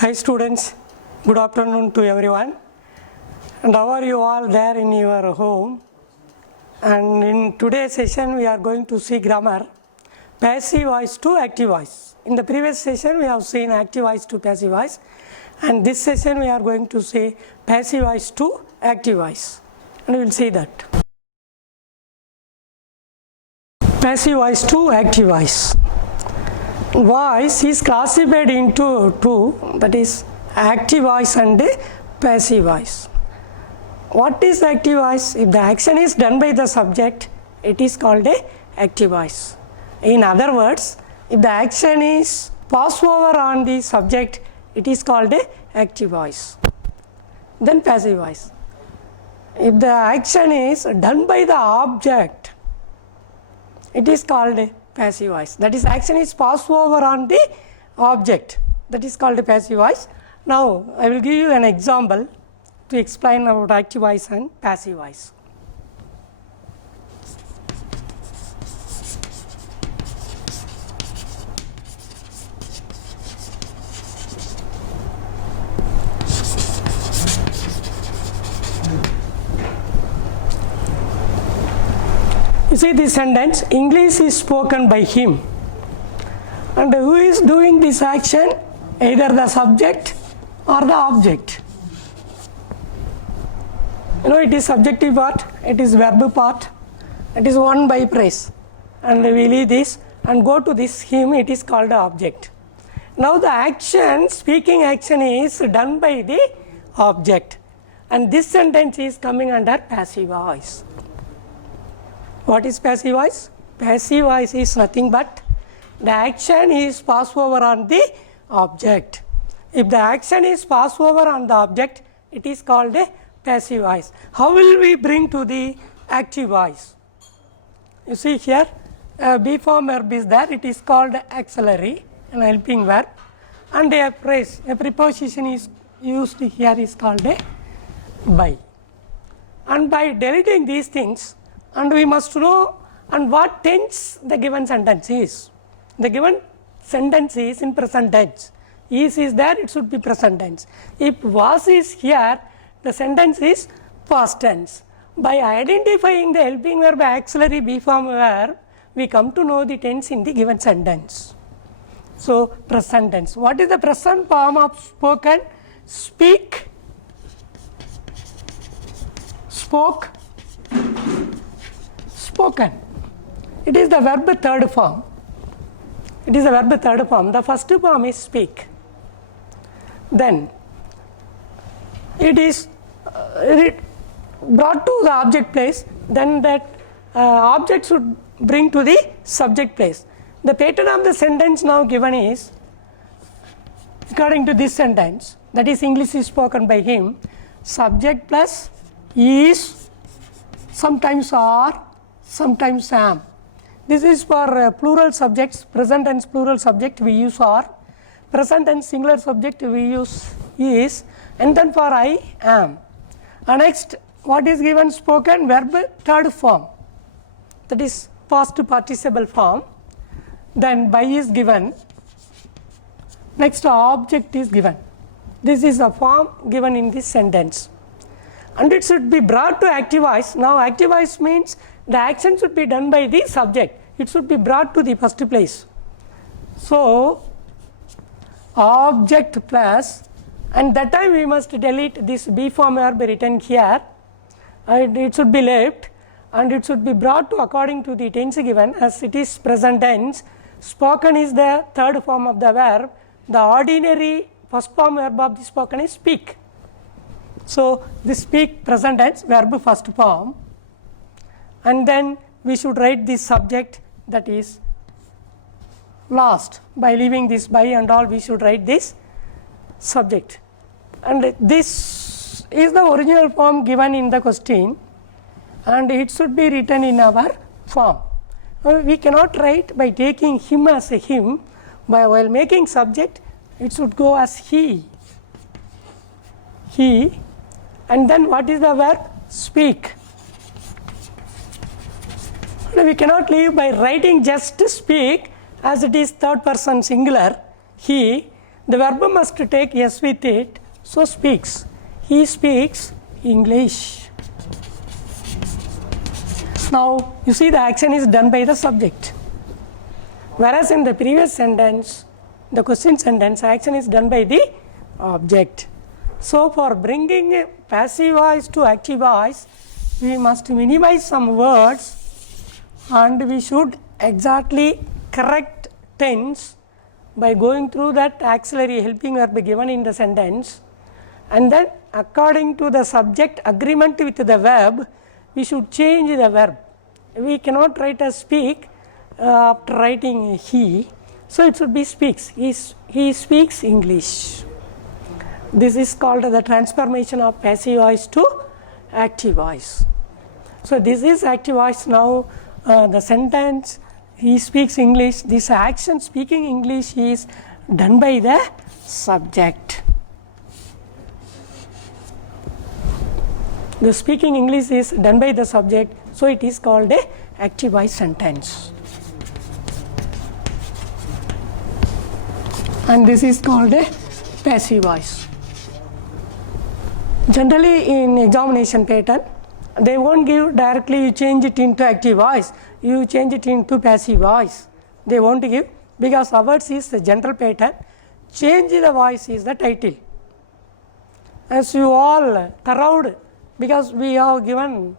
Hi students, good afternoon to everyone. And how are you all there in your home? And in today's session we are going to see grammar, passive voice to active voice. In the previous session we have seen active voice to passive voice, and this session we are going to see passive voice to active voice, and we will see that. Passive voice to active voice. Voice is classified into two, that is active voice and passive voice. What is active voice? If the action is done by the subject, it is called a active voice. In other words, if the action is passed over on the subject, it is called a active voice. Then passive voice. If the action is done by the object, it is called a passive voice. That is, action is passed over on the object. That is called a passive voice. Now, I will give you an example to explain about active voice and passive voice. You see this sentence, English is spoken by him. And who is doing this action? Either the subject or the object. You know, it is subjective part, it is verb part, it is one by phrase. And we leave this and go to this him, it is called the object. Now the action, speaking action is done by the object. And this sentence is coming under passive voice. What is passive voice? Passive voice is nothing but the action is passed over on the object. If the action is passed over on the object, it is called a passive voice. How will we bring to the active voice? You see here, be form verb is there, it is called auxiliary, an helping verb, and a phrase, a preposition is used here is called a by. And by deleting these things, and we must know and what tense the given sentence is. The given sentence is in present tense. Is there, it should be present tense. If was is here, the sentence is past tense. By identifying the helping verb auxiliary be form verb, we come to know the tense in the given sentence. So, present tense. What is the present form of spoken? Speak, spoke, spoken. It is the verb third form. It is the verb third form. The first form is speak. Then it is brought to the object place. Then that object should bring to the subject place. The pattern of the sentence now given is, according to this sentence, that is English is spoken by him, subject plus is, sometimes are, sometimes am. This is for plural subjects, present tense plural subject we use are, present tense singular subject we use is, and then for I am. And next, what is given? Spoken verb third form, that is past participle form. Then by is given. Next, object is given. This is the form given in this sentence. And it should be brought to active voice. Now active voice means the action should be done by the subject. It should be brought to the first place. So, object plus, and that time we must delete this be form verb written here. It should be left, and it should be brought to according to the tense given, as it is present tense. Spoken is the third form of the verb. The ordinary first form verb of the spoken is speak. So, this speak present tense verb first form, and then we should write this subject, that is last. By leaving this by and all, we should write this subject. And this is the original form given in the question, and it should be written in our form. We cannot write by taking him as a him. While making subject, it should go as he. He, and then what is the verb? Speak. We cannot leave by writing just speak, as it is third person singular, he. The verb must take S with it, so speaks. He speaks English. Now, you see the action is done by the subject. Whereas in the previous sentence, the question sentence, action is done by the object. So, for bringing passive voice to active voice, we must minimize some words and we should exactly correct tense by going through that auxiliary helping verb given in the sentence, and then according to the subject agreement with the verb, we should change the verb. We cannot write as speak after writing he, so it should be speaks. He speaks English. This is called the transformation of passive voice to active voice. So, this is active voice. Now, the sentence he speaks English, this action speaking English is done by the subject. The speaking English is done by the subject, so it is called a active voice sentence. And this is called a passive voice. Generally in examination pattern, they won't give directly you change it into active voice, you change it into passive voice. They won't give, because ours is the general pattern, change the voice is the title. As you all thoroughly, because we have given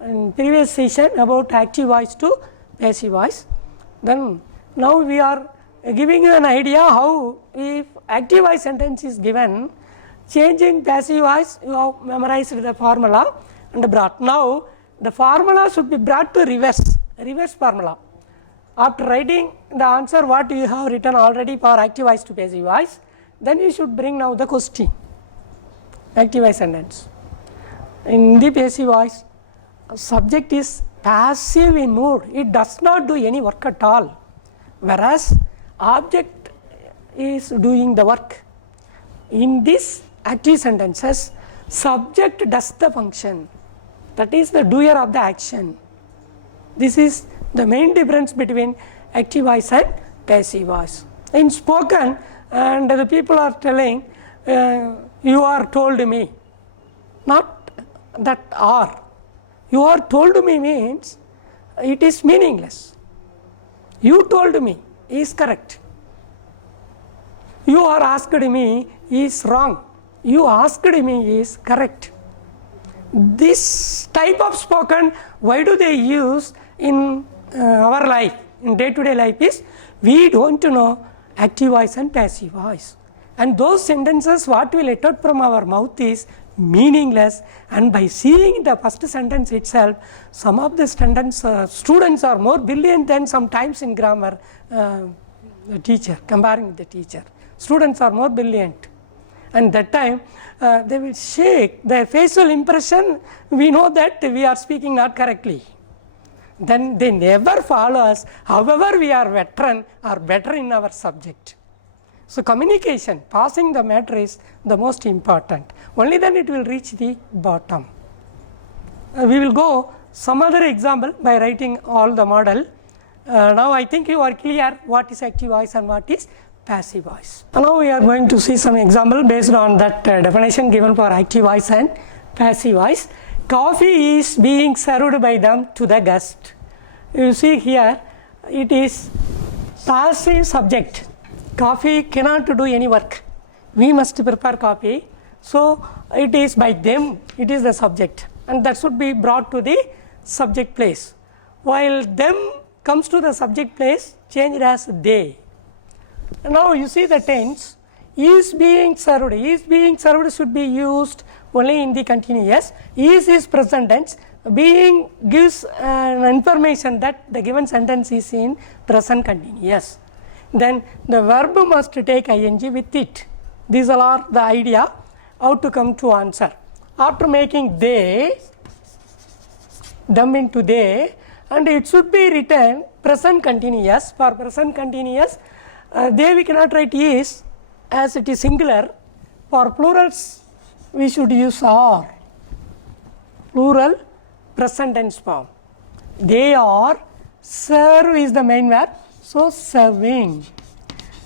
in previous session about active voice to passive voice, then now we are giving you an idea how if active voice sentence is given, changing passive voice, you have memorized the formula and brought. Now, the formula should be brought to reverse formula. After writing the answer what you have written already for active voice to passive voice, then you should bring now the question, active voice sentence. In the passive voice, subject is passive in mood, it does not do any work at all, whereas object is doing the work. In this active sentences, subject does the function, that is the doer of the action. This is the main difference between active voice and passive voice. In spoken, and the people are telling, you are told me, not that are. You are told me means it is meaningless. You told me is correct. You are asked me is wrong. You asked me is correct. This type of spoken, why do they use in our life, in day-to-day life is, we don't know active voice and passive voice. And those sentences what we let out from our mouth is meaningless, and by seeing the first sentence itself, some of the students are more brilliant than sometimes in grammar the teacher, comparing with the teacher. Students are more brilliant, and that time they will shake their facial impression, we know that we are speaking not correctly. Then they never follow us, however we are veteran or better in our subject. So, communication, passing the matter is the most important, only then it will reach the bottom. We will go some other example by writing all the model. Now, I think you are clear what is active voice and what is passive voice. Now, we are going to see some example based on that definition given for active voice and passive voice. Coffee is being served by them to the guest. You see here, it is passive subject. Coffee cannot do any work. We must prepare coffee. So, it is by them, it is the subject, and that should be brought to the subject place. While them comes to the subject place, changed as they. Now, you see the tense, is being served. Is being served should be used only in the continuous. Is present tense. Being gives information that the given sentence is in present continuous. Then the verb must take ing with it. These are the idea how to come to answer. After making they, them into they, and it should be written present continuous. For present continuous, they we cannot write is as it is singular. For plurals, we should use are. Plural present tense form. They are, serve is the main verb, so serving.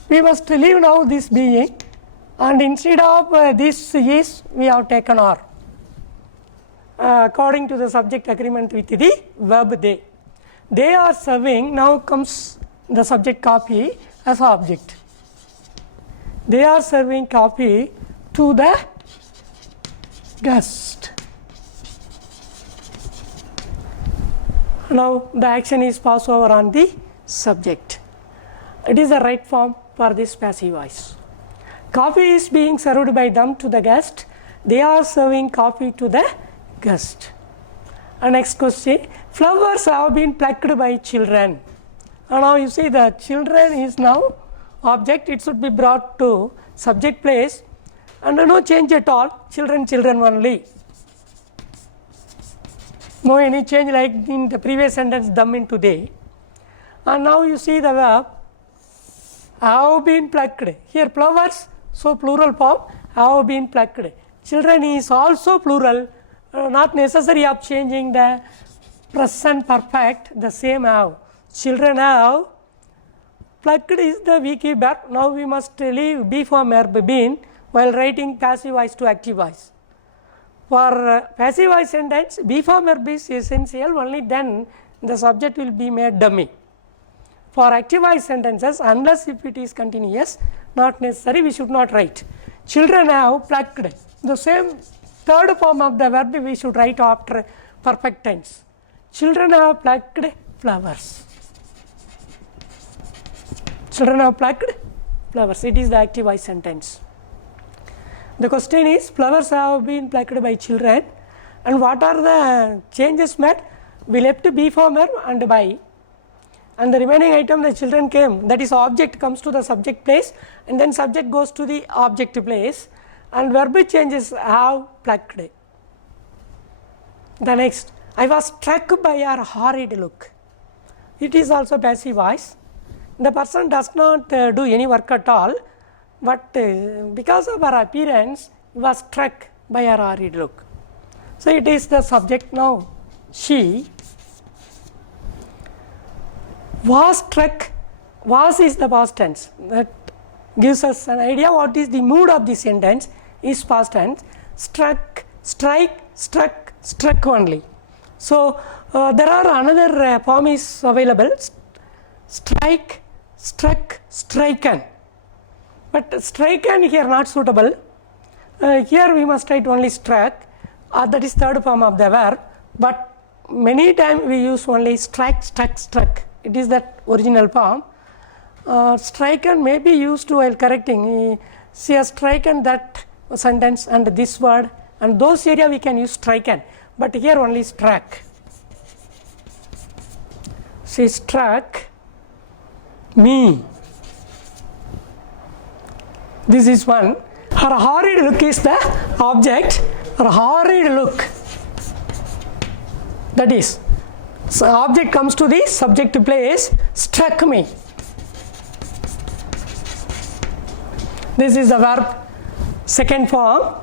we must leave now this being, and instead of this is, we have taken are, according to the subject agreement with the verb they. They are serving, now comes the subject copy as object. They are serving coffee to the guest. Now the action is passed over on the subject. It is the right form for this passive voice. Coffee is being served by them to the guest. They are serving coffee to the guest. And next question, flowers have been plucked by children. And now you see the children is now object, it should be brought to subject place, and no change at all, children only. No any change like in the previous sentence, them into they. And now you see the verb have been plucked. Here flowers, so plural form, have been plucked. Children is also plural, not necessary of changing the present perfect, the same have. Children have, plucked is the weak verb. Now we must leave be form verb been while writing passive voice to active voice. For passive voice sentence, be form verb is essential, only then the subject will be made dummy. For active voice sentences, unless if it is continuous, not necessary, we should not write. Children have plucked. The same third form of the verb we should write after perfect tense. Children have plucked flowers. Children have plucked flowers. It is the active voice sentence. The question is, flowers have been plucked by children, and what are the changes made? We left be form verb and by, and the remaining item the children came, that is object comes to the subject place, and then subject goes to the object place, and verb changes have plucked. The next, I was struck by her horrid look. It is also passive voice. The person does not do any work at all, but because of her appearance, he was struck by her horrid look. So it is the subject now. She was struck. Was is the past tense. That gives us an idea what is the mood of the sentence. Is past tense. Struck, strike, struck, struck only. So there are another form is available. Strike, struck, striken. But striken here not suitable. Here we must write only struck, that is third form of the verb, but many times we use only strike, struck, struck. It is that original form. Striken may be used while correcting. She has striken that sentence and this word, and those area we can use striken, but here only struck. She struck me. This is one. Her horrid look is the object. Her horrid look. That is, so object comes to the subject place. Struck me. This is the verb second form,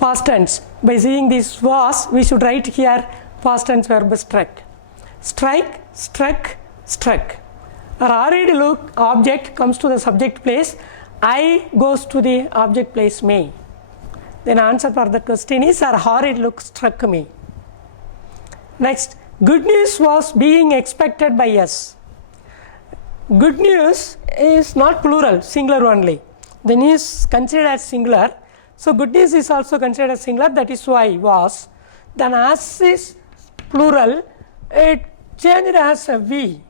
past tense. By seeing this was, we should write here past tense verb struck. Strike, struck, struck. Her horrid look, object comes to the subject place. I goes to the object place me. Then answer for the question is, her horrid look struck me. Next, good news was being expected by us. Good news is not plural, singular only. The news considered as singular. So good news is also considered as singular, that is why was. Then as is plural, it changed as a we.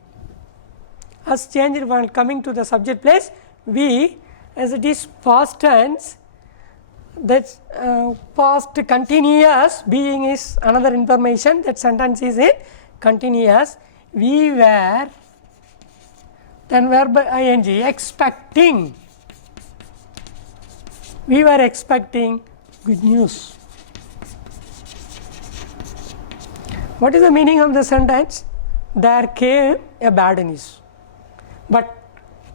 As changed when coming to the subject place, we, as it is past tense, that past continuous, being is another information, that sentence is in continuous. We were, then verb ing, expecting. We were expecting good news. What is the meaning of the sentence? There came a bad news. But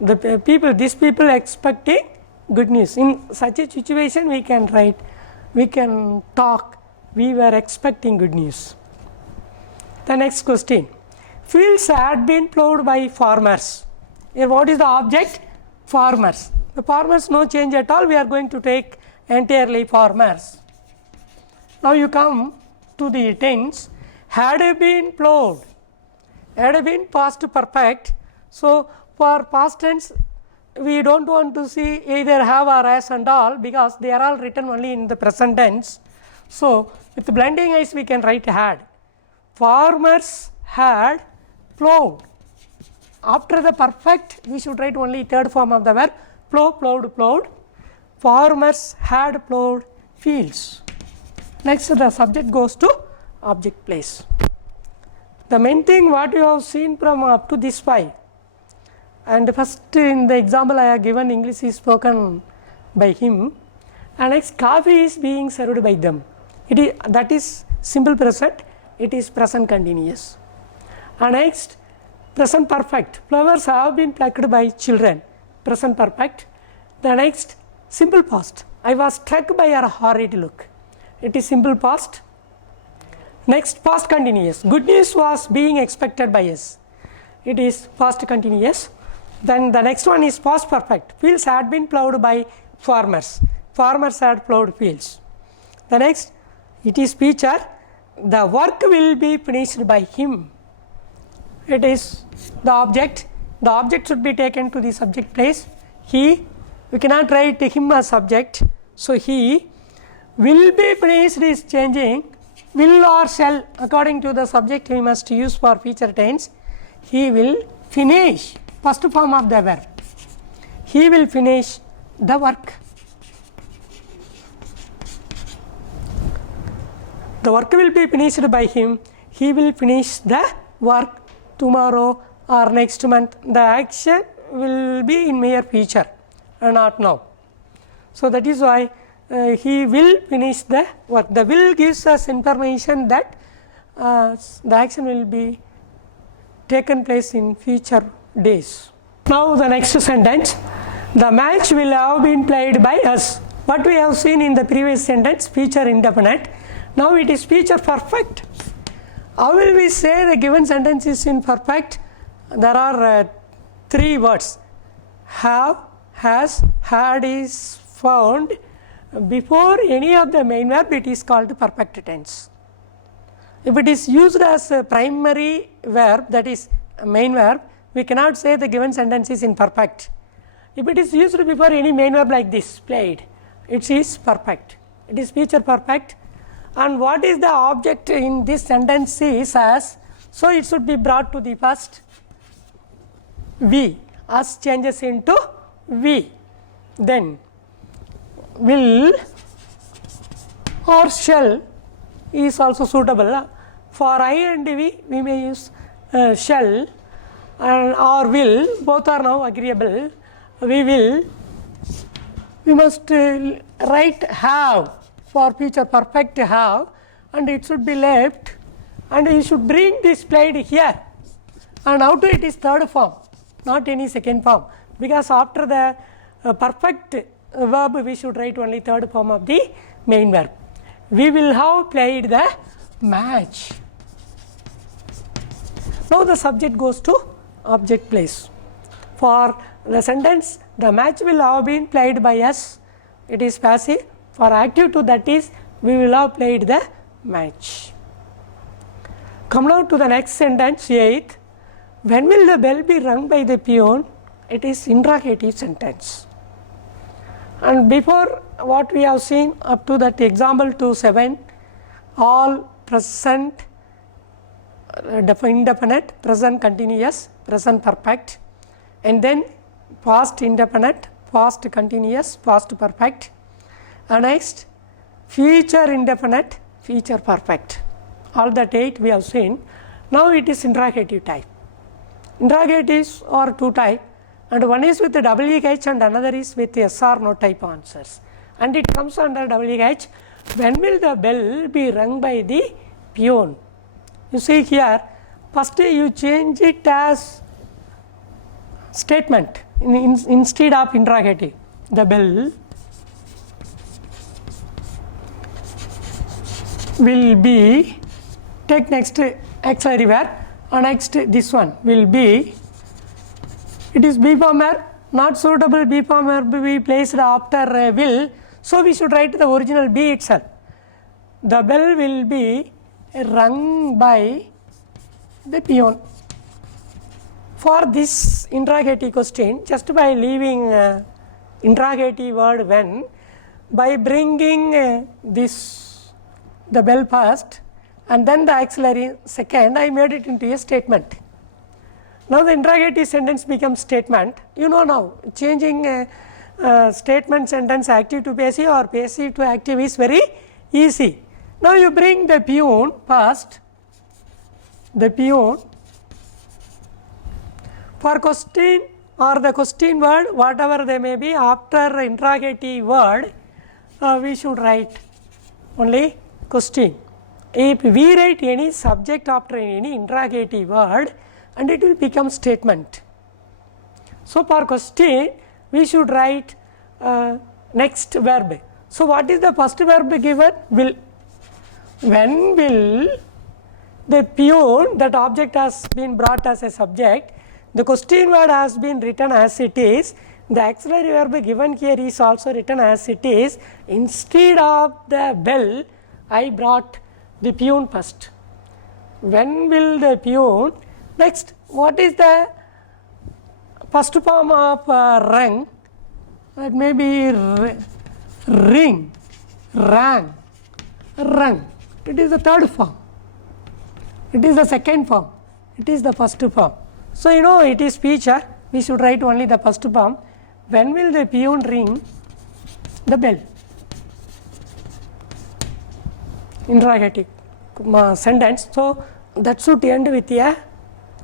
the people, these people expecting good news. In such a situation we can write, we can talk, we were expecting good news. The next question, fields had been plowed by farmers. Here what is the object? farmers. The farmers, no change at all, we are going to take entirely farmers. Now you come to the tense, had been plowed, had been past perfect. So for past tense we do not want to see either have or as and all, because they are all written only in the present tense. So with blending eyes we can write had. Farmers had plowed. After the perfect we should write only third form of the verb, plow, plowed, plowed. Farmers had plowed fields. Next the subject goes to object place. The main thing what you have seen from up to this 5, and first in the example I have given, English is spoken by him, and next coffee is being served by them. It is, that is simple present, it is present continuous. And next present perfect, flowers have been plucked by children, present perfect. The next simple past, I was struck by her horrid look, it is simple past. Next past continuous, good news was being expected by us, it is past continuous. Then the next one is past perfect, fields had been plowed by farmers, farmers had plowed fields. The next, it is future, the work will be finished by him, it is the object should be taken to the subject place. He, we cannot write him as subject, so he will be finished is changing, will or shall according to the subject we must use for future tense. He will finish, first form of the verb, he will finish the work. The work will be finished by him, he will finish the work tomorrow or next month. The action will be in mere future and not now. So that is why he will finish the work. The will gives us information that the action will be taken place in future days. Now the next sentence, the match will have been played by us. What we have seen in the previous sentence, future indefinite, now it is future perfect. How will we say the given sentence is in perfect? There are 3 words, have, has, had is found before any of the main verb, it is called perfect tense. If it is used as a primary verb, that is main verb, we cannot say the given sentence is imperfect. If it is used before any main verb like this, played, it is perfect, it is future perfect. And what is the object in this sentence is as, so it should be brought to the first we, as changes into we. Then will or shall is also suitable. For I and we may use shall and or will, both are now agreeable. We must write have for future perfect have, and it should be left, and you should bring this played here, and out to it is third form, not any second form, because after the perfect verb we should write only third form of the main verb. We will have played the match. Now the subject goes to object place. For the sentence, the match will have been played by us, it is passive. For active to, that is we will have played the match. Come now to the next sentence, 8th. When will the bell be rung by the peon? It is interrogative sentence. And before what we have seen up to that example to 7, all present indefinite, present continuous, present perfect, and then past indefinite, past continuous, past perfect, and next future indefinite, future perfect. All that 8 we have seen. Now it is interrogative type. Interrogatives are 2 types, and one is with the WH and another is with yes or no type answers, and it comes under WH. When will the bell be rung by the peon? You see here, first you change it as statement instead of interrogative. The bell will be, take next auxiliary verb, and next this one will be, it is be form verb, not suitable B form verb be placed after will, so we should write the original be itself. The bell will be rung by the peon. For this interrogative question, just by leaving interrogative word when, by bringing this the bell first and then the auxiliary second, I made it into a statement. Now the interrogative sentence becomes statement. You know now, changing statement sentence active to passive or passive to active is very easy. Now you bring the peon first, the peon for question or the question word, whatever they may be, after interrogative word, we should write only question. If we write any subject after any interrogative word, and it will become statement. So for question, we should write next verb. So what is the first verb given? Will. When will the peon, that object has been brought as a subject, the question word has been written as it is, the auxiliary verb given here is also written as it is. Instead of the bell, I brought the peon first. When will the peon? Next, what is the first form of rung? It may be ring, rang, rung. It is the third form. It is the second form. It is the first form. So you know it is feature. We should write only the first form. When will the peon ring the bell? Interrogative sentence. So that should end with a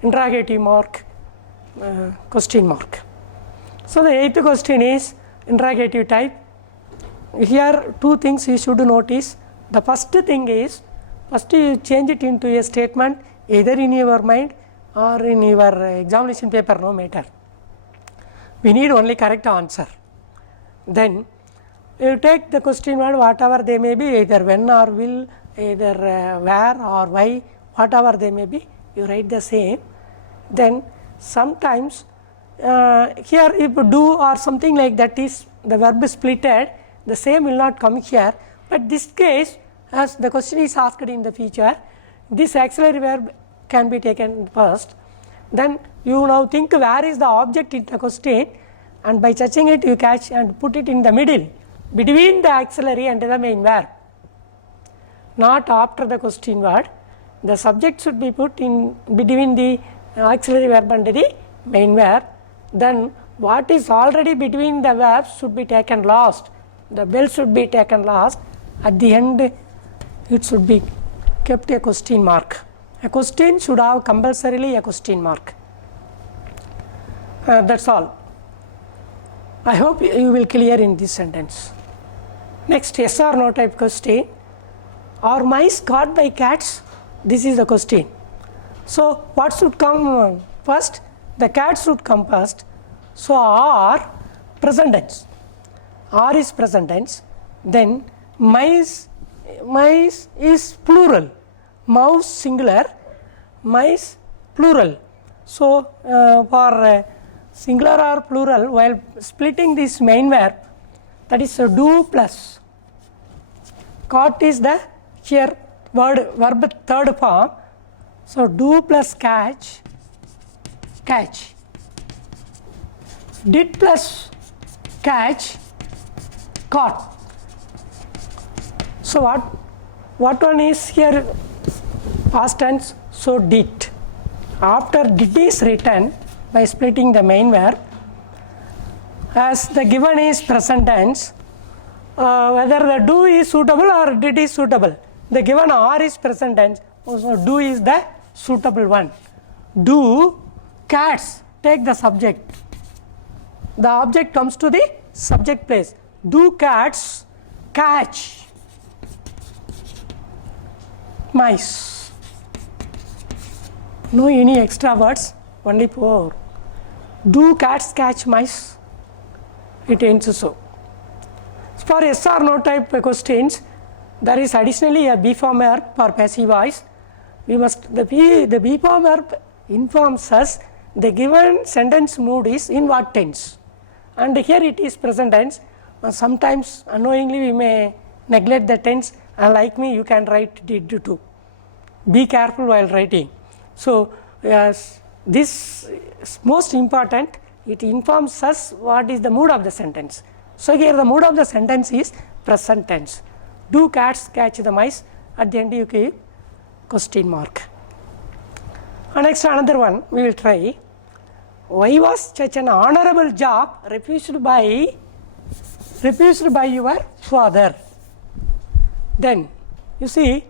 interrogative mark, question mark. So the 8th question is interrogative type. Here two things you should notice. The first thing is, first you change it into a statement either in your mind or in your examination paper, no matter. We need only correct answer. Then you take the question word, whatever they may be, either when or will, either where or why, whatever they may be, you write the same. Then sometimes here if do or something like that is the verb splitted, the same will not come here, but this case, as the question is asked in the future, this auxiliary verb can be taken first. Then you now think where is the object in the question, and by touching it you catch and put it in the middle between the auxiliary and the main verb, not after the question word. The subject should be put in between the auxiliary verb and the main verb. Then what is already between the verbs should be taken last. The bell should be taken last. At the end, it should be kept a question mark. A question should have compulsorily a question mark. That's all. I hope you will clear in this sentence. Next, yes or no type question. Are mice caught by cats? This is the question. So what should come first? The cat should come first. So are present tense. Are is present tense. Then mice is plural. Mouse singular, mice plural. So for singular or plural, while splitting this main verb, that is do plus caught is the here verb third form. So do plus catch, catch. Did plus catch, caught. So what one is here past tense? So did. After did is written by splitting the main verb, as the given is present tense, whether the do is suitable or did is suitable. The given are is present tense, so do is the suitable one. Do cats, take the subject. The object comes to the subject place. Do cats catch mice? No any extra words, only 4. Do cats catch mice? It ends so. For yes or no type questions, there is additionally a be form verb for passive voice. We must the be form verb informs us the given sentence mood is in what tense. and here it is present tense. Sometimes unknowingly we may neglect the tense, and like me you can write did too. Be careful while writing. So yes, this is most important, it informs us what is the mood of the sentence. So here the mood of the sentence is present tense. Do cats catch the mice? At the end you give question mark. And next another one we will try. Why was such an honorable job refused by your father? Then you see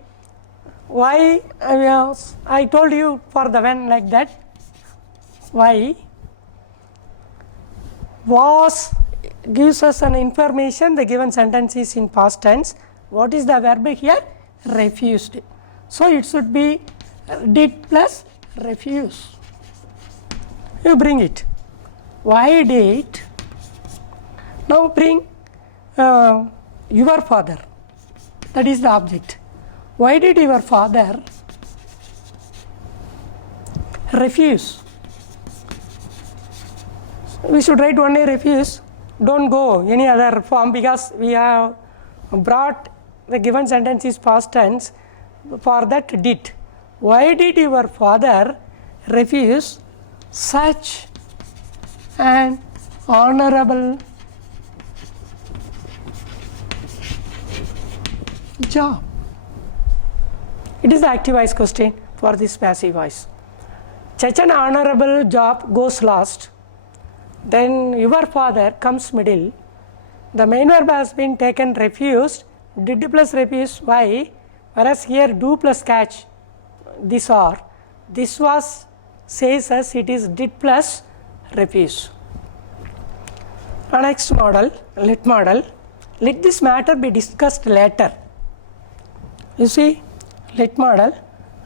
why I told you for the when like that. Why was gives us an information, the given sentence is in past tense. What is the verb here? Refused. So it should be did plus refuse. You bring it. Why did? Now bring your father. That is the object. Why did your father refuse? We should write only refuse. Don't go any other form, because we have brought the given sentence is past tense. For that did. Why did your father refuse such an honorable job? It is the active voice question for this passive voice. Such an honorable job goes last. Then your father comes middle. The main verb has been taken refused. Did plus refuse. Why? Whereas here do plus catch. This or this was says us it is did plus refuse. Our next model, let model. Let this matter be discussed later. You see, let model.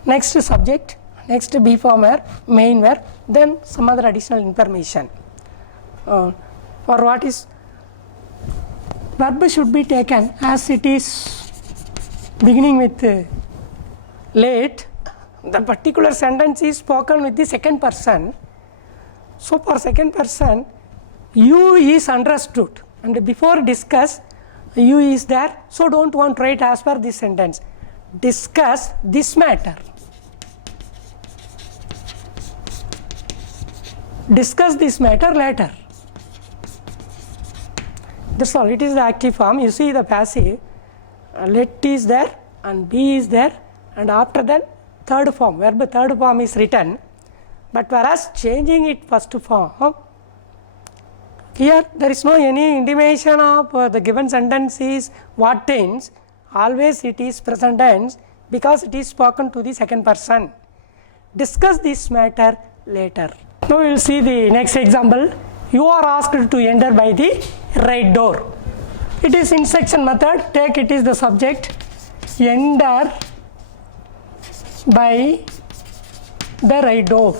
Next subject. Next be form verb, main verb. Then some other additional information. For what is verb should be taken as it is beginning with late. The particular sentence is spoken with the second person. So for second person, you is understood, and before discuss, you is there. So don't want to write as per this sentence. Discuss this matter. Discuss this matter later. That's all. It is the active form. You see the passive. Let is there and be is there, and after that third form, verb third form is written. But whereas changing it first form, here there is no any intimation of the given sentence is what tense. Always it is present tense because it is spoken to the second person. Discuss this matter later. Now we will see the next example. You are asked to enter by the right door. It is instruction method. Take it is the subject. Enter by the right door.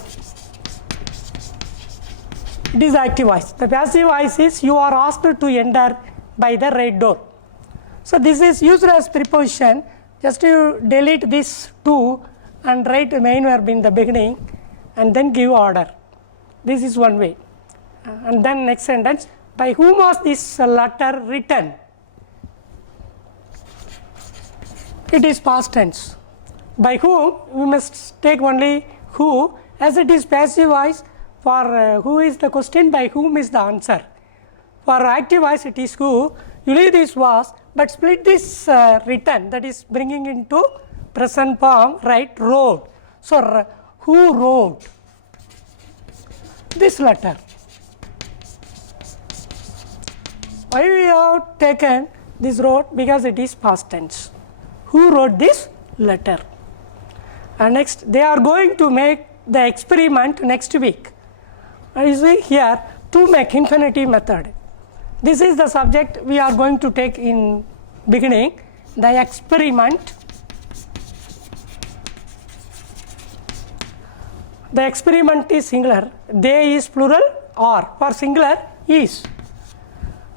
It is active voice. The passive voice is you are asked to enter by the right door. So this is used as preposition. Just you delete this to and write the main verb in the beginning and then give order. This is one way. And then next sentence, by whom was this letter written? It is past tense. By whom, we must take only who, as it is passive voice. For who is the question, by whom is the answer. For active voice it is who, you leave this was, but split this written, that is bringing into present form, right, wrote. So who wrote this letter? Why we have taken this wrote? Because it is past tense. Who wrote this letter? And next, they are going to make the experiment next week. And you see here, to make infinitive method. This is the subject we are going to take in beginning, the experiment. The experiment is singular, they is plural, or for singular is.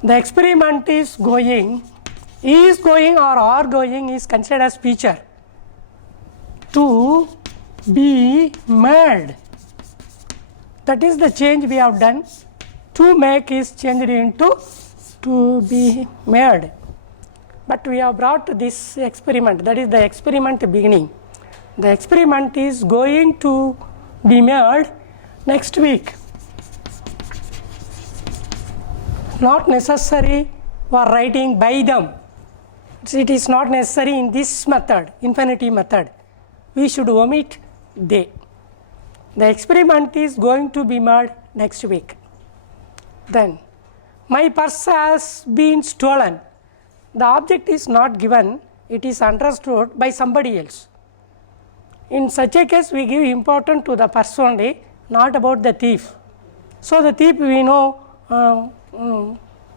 The experiment is going or are going is considered as feature. To be made. That is the change we have done. to make is changed into to be made. But we have brought this experiment, that is the experiment beginning. The experiment is going to be made next week. Not necessary for writing by them. It is not necessary in this method, infinitive method. We should omit they. The experiment is going to be made next week. Then, my purse has been stolen. The object is not given, it is understood by somebody else. In such a case, we give importance to the purse only, not about the thief. So, the thief we know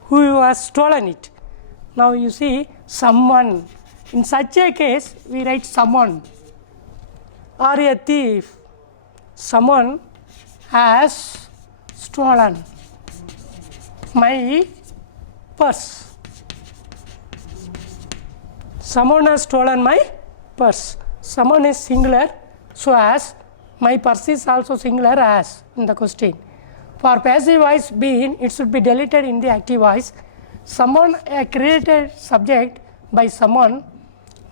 who has stolen it. Now, you see someone. In such a case, we write someone or a thief. Someone has stolen my purse. Someone has stolen my purse. Someone is singular, so as my purse is also singular as in the question. For passive voice being, it should be deleted in the active voice. Someone a created subject by someone,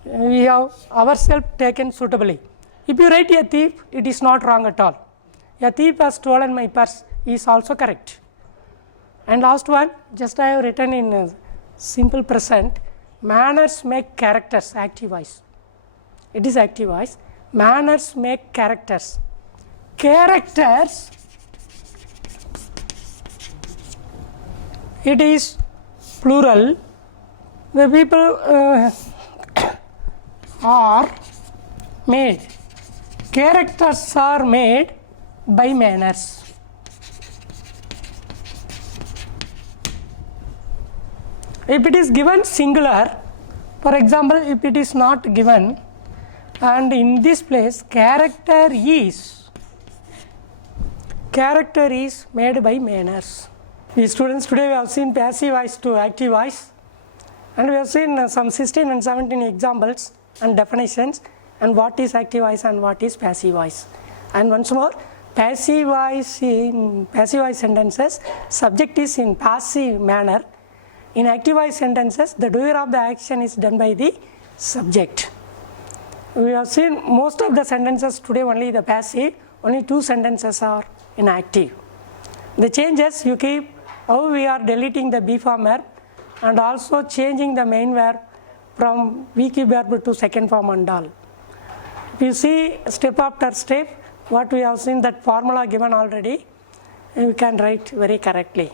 we have ourselves taken suitably. If you write a thief, it is not wrong at all. A thief has stolen my purse is also correct. And last one, just I have written in simple present, manners make characters, active voice. It is active voice. Manners make characters. Characters, it is plural. The people are made. Characters are made by manners. If it is given singular, for example, if it is not given, and in this place character is made by manners. We students, today we have seen passive voice to active voice, and we have seen some 16 and 17 examples and definitions, and what is active voice and what is passive voice. And once more, passive voice in passive voice sentences, subject is in passive manner. In active voice sentences, the doer of the action is done by the subject. We have seen most of the sentences today only the passive, only 2 sentences are in active. The changes you keep, how we are deleting the be form verb and also changing the main verb from weak verb to second form and all. If you see step after step, what we have seen, that formula given already, you can write very correctly.